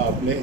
आपने,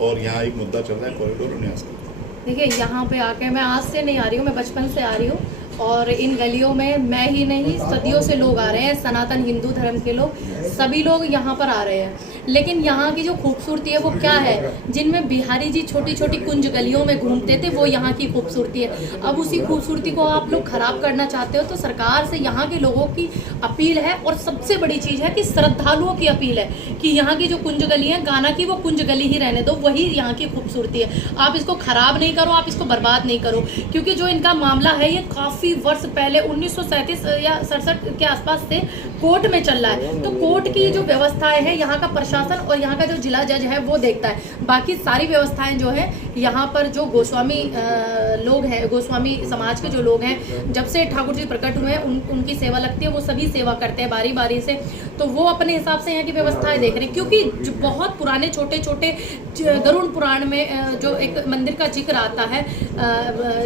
और यहाँ एक मुद्दा चल रहा है कॉरिडोर न्यास का। देखिए, यहाँ पे आके मैं आज से नहीं आ रही हूँ, मैं बचपन से आ रही हूँ और इन गलियों में मैं ही नहीं सदियों से लोग आ रहे हैं, सनातन हिंदू धर्म के लोग, सभी लोग यहाँ पर आ रहे हैं। लेकिन यहाँ की जो खूबसूरती है वो क्या है, जिनमें बिहारी जी छोटी छोटी कुंज गलियों में घूमते थे, वो यहाँ की खूबसूरती है। अब उसी खूबसूरती को आप लोग खराब करना चाहते हो, तो सरकार से यहाँ के लोगों की अपील है, और सबसे बड़ी चीज़ है कि श्रद्धालुओं की अपील है कि यहाँ की जो कुंज गली है, गाना की वो कुंज गली ही रहने दो, वही यहाँ की खूबसूरती है। आप इसको खराब नहीं करो, आप इसको बर्बाद नहीं करो, क्योंकि जो इनका मामला है ये काफ़ी वर्ष पहले 1937 या 67 के आसपास से कोर्ट में चल रहा है। तो कोर्ट की जो व्यवस्थाएं है, यहाँ का प्रशासन और यहाँ का जो जिला जज है वो देखता है। बाकी सारी व्यवस्थाएं जो है यहाँ पर जो गोस्वामी लोग हैं, गोस्वामी समाज के जो लोग हैं, जब से ठाकुर जी प्रकट हुए हैं उनकी सेवा लगती है, वो सभी सेवा करते हैं बारी बारी से। तो वो अपने हिसाब से यहाँ की व्यवस्थाएं देख रहे हैं, क्योंकि जो बहुत पुराने छोटे छोटे गरुड़ पुराण में जो एक मंदिर का जिक्र आता है,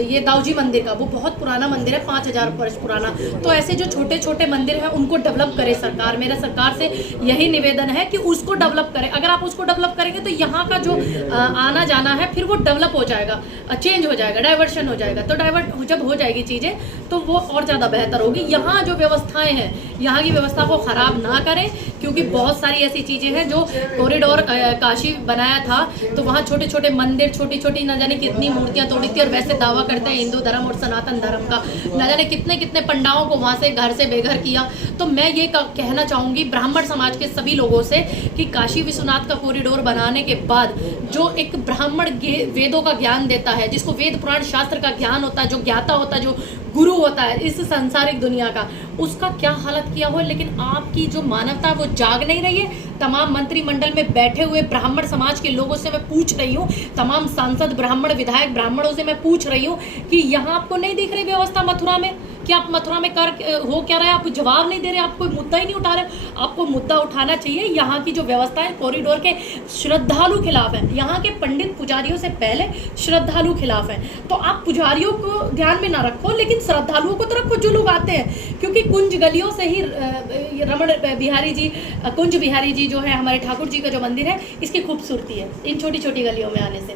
ये दाऊजी मंदिर का, वो बहुत पुराना मंदिर है, 5000 वर्ष पुराना। तो ऐसे जो छोटे छोटे मंदिर हैं उनको डेवलप करे सरकार। मेरा सरकार से यही निवेदन है कि उसको डेवलप करे। अगर आप उसको डेवलप करेंगे तो यहाँ का जो आना जाना है फिर वो डेवलप हो जाएगा, चेंज हो जाएगा, डाइवर्शन हो जाएगा। तो डाइवर्ट जब हो जाएगी चीज़ें तो वो और ज़्यादा बेहतर होगी। यहाँ जो व्यवस्थाएं हैं, यहाँ की व्यवस्था को ख़राब ना करें, क्योंकि बहुत सारी ऐसी चीज़ें हैं जो कॉरिडोर काशी बनाया था तो वहाँ छोटे छोटे मंदिर, छोटी छोटी न जाने कितनी मूर्तियाँ तोड़ी थी, और वैसे दावा करते हैं हिंदू धर्म और सनातन धर्म का, न जाने कितने कितने पंडाओं को वहाँ से घर से बेघर किया। तो मैं ये कहना चाहूँगी ब्राह्मण समाज के सभी लोगों से कि काशी विश्वनाथ का कॉरिडोर बनाने के बाद जो एक ब्राह्मण वेदों का ज्ञान देता है, जिसको वेद पुराण शास्त्र का ज्ञान होता है, जो ज्ञाता होता है, जो गुरु होता है इस सांसारिक दुनिया का, उसका क्या हालत किया हो। लेकिन आपकी जो मानवता वो जाग नहीं रही है। तमाम मंत्रिमंडल में बैठे हुए ब्राह्मण समाज के लोगों से मैं पूछ रही हूँ, तमाम सांसद ब्राह्मण विधायक ब्राह्मणों से मैं पूछ रही हूँ कि यहाँ आपको नहीं दिख रही व्यवस्था मथुरा में, कि आप मथुरा में कर हो क्या रहे हैं, आप जवाब नहीं दे रहे, आप कोई मुद्दा ही नहीं उठा रहे। आपको मुद्दा उठाना चाहिए। यहाँ की जो व्यवस्था है कॉरिडोर के श्रद्धालु खिलाफ है, यहाँ के पंडित पुजारियों से पहले श्रद्धालु खिलाफ है। तो आप पुजारियों को ध्यान में ना रखो, लेकिन श्रद्धालुओं को तो रखो जो लोग आते हैं, क्योंकि कुंज गलियों से ही रमण बिहारी जी, कुंज बिहारी जी जो है हमारे ठाकुर जी का जो मंदिर है, इसकी खूबसूरती है इन छोटी छोटी गलियों में आने से।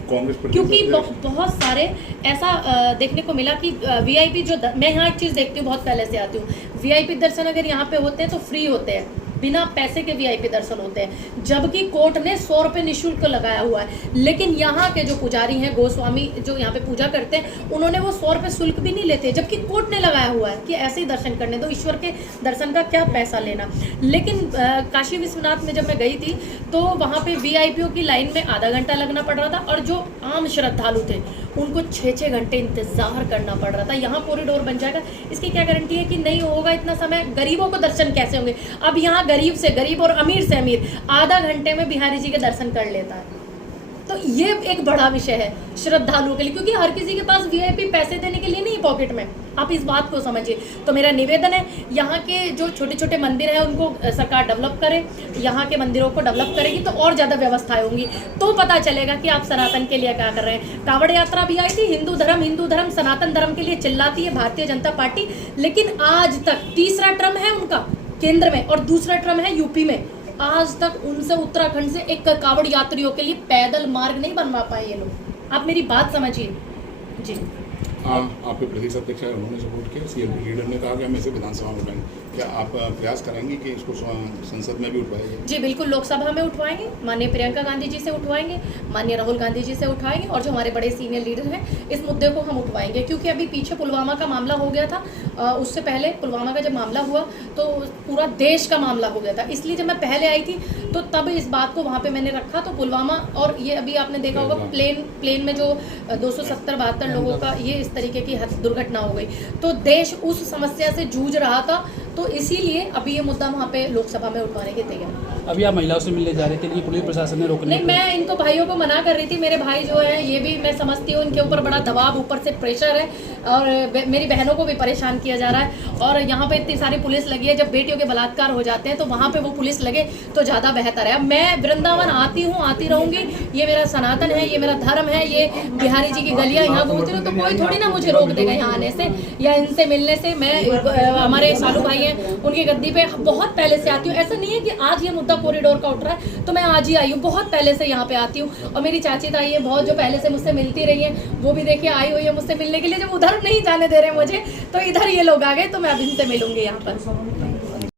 क्योंकि बहुत सारे ऐसा देखने को मिला कि VIP जो, मैं यहाँ एक चीज़ देखती हूँ, बहुत पहले से आती हूँ, VIP दर्शन अगर यहाँ पे होते हैं तो फ्री होते हैं, बिना पैसे के VIP दर्शन होते हैं, जबकि कोर्ट ने 100 रुपये निःशुल्क लगाया हुआ है। लेकिन यहाँ के जो पुजारी हैं, गोस्वामी जो यहाँ पे पूजा करते हैं, उन्होंने वो 100 रुपये शुल्क भी नहीं लेते, जबकि कोर्ट ने लगाया हुआ है कि ऐसे ही दर्शन करने दो, ईश्वर के दर्शन का क्या पैसा लेना। लेकिन काशी विश्वनाथ में जब मैं गई थी तो वहाँ पे VIPों की लाइन में आधा घंटा लगना पड़ रहा था, और जो आम श्रद्धालु थे उनको 6-6 घंटे इंतजार करना पड़ रहा था। यहाँ कॉरिडोर बन जाएगा, इसकी क्या गारंटी है कि नहीं होगा इतना समय? गरीबों को दर्शन कैसे होंगे? अब यहाँ गरीब से गरीब और अमीर से अमीर आधा घंटे में बिहारी जी के दर्शन कर लेता है। तो ये एक बड़ा विषय है श्रद्धालुओं के लिए, क्योंकि हर किसी के पास VIP पैसे देने के लिए नहीं पॉकेट में। आप इस बात को समझिए। तो मेरा निवेदन है, यहाँ के जो छोटे छोटे मंदिर हैं उनको सरकार डेवलप करे, यहाँ के मंदिरों को डेवलप करेगी तो और ज़्यादा व्यवस्थाएं होंगी, तो पता चलेगा कि आप सनातन के लिए क्या कर रहे हैं। कांवड़ यात्रा भी आई थी, हिंदू धर्म सनातन धर्म के लिए चिल्लाती है भारतीय जनता पार्टी, लेकिन आज तक तीसरा टर्म है उनका केंद्र में और दूसरा टर्म है UP में, आज तक उनसे उत्तराखंड से एक कांवड़ यात्रियों के लिए पैदल मार्ग नहीं बनवा पाए ये लोग। आप मेरी बात समझिए जी। आपके प्रदेश अध्यक्ष उन्होंने सपोर्ट किया, CM लीडर ने कहा कि हम इसे विधानसभा में उठाएंगे, क्या आप प्रयास करेंगे कि इसको संसद में भी उठवाएंगे? जी बिल्कुल, लोकसभा में उठवाएंगे, माननीय प्रियंका गांधी जी से उठवाएंगे, माननीय राहुल गांधी जी से उठवाएंगे, और जो हमारे बड़े सीनियर लीडर हैं इस मुद्दे को हम उठवाएंगे। क्योंकि अभी पीछे पुलवामा का मामला हो गया था, उससे पहले पुलवामा का जब मामला हुआ तो पूरा देश का मामला हो गया था, इसलिए जब मैं पहले आई थी तो तब इस बात को वहाँ पर मैंने रखा। तो पुलवामा और ये अभी आपने देखा होगा प्लेन में जो 270-72 लोगों का ये इस तरीके की दुर्घटना हो गई, तो देश उस समस्या से जूझ रहा था, तो इसीलिए अभी ये मुद्दा वहाँ पे लोकसभा में उठवाने के तैयार। अभी आप महिलाओं से मिलने जा रहे थे, लेकिन पुलिस प्रशासन ने रोकने नहीं, मैं इनको भाइयों को मना कर रही थी। मेरे भाई जो है ये भी मैं समझती हूँ, इनके ऊपर बड़ा दबाव, ऊपर से प्रेशर है, और मेरी बहनों को भी परेशान किया जा रहा है। और यहाँ पे इतनी सारी पुलिस लगी है, जब बेटियों के बलात्कार हो जाते हैं तो वहाँ पे वो पुलिस लगे तो ज़्यादा बेहतर है। अब मैं वृंदावन आती हूँ, आती रहूँगी, ये मेरा सनातन है, ये मेरा धर्म है, ये बिहारी जी की गलियाँ यहाँ घूमती हूँ, तो कोई थोड़ी ना मुझे रोक देगा यहाँ आने से या इनसे मिलने से। मैं हमारे सालू भाई हैं उनकी गद्दी पे बहुत पहले से आती हूँ। ऐसा नहीं है कि आज ये मुद्दा कॉरिडोर का उठ रहा है तो मैं आज ही आई हूँ, बहुत पहले से यहाँ पे आती हूँ। और मेरी चाची ताई है बहुत जो पहले से मुझसे मिलती रही है, वो भी देखिए आई हुई है मुझसे मिलने के लिए। जब उधर नहीं जाने दे रहे मुझे तो इधर ये लोग आ गए, तो मैं अब इनसे मिलूंगी यहाँ पर।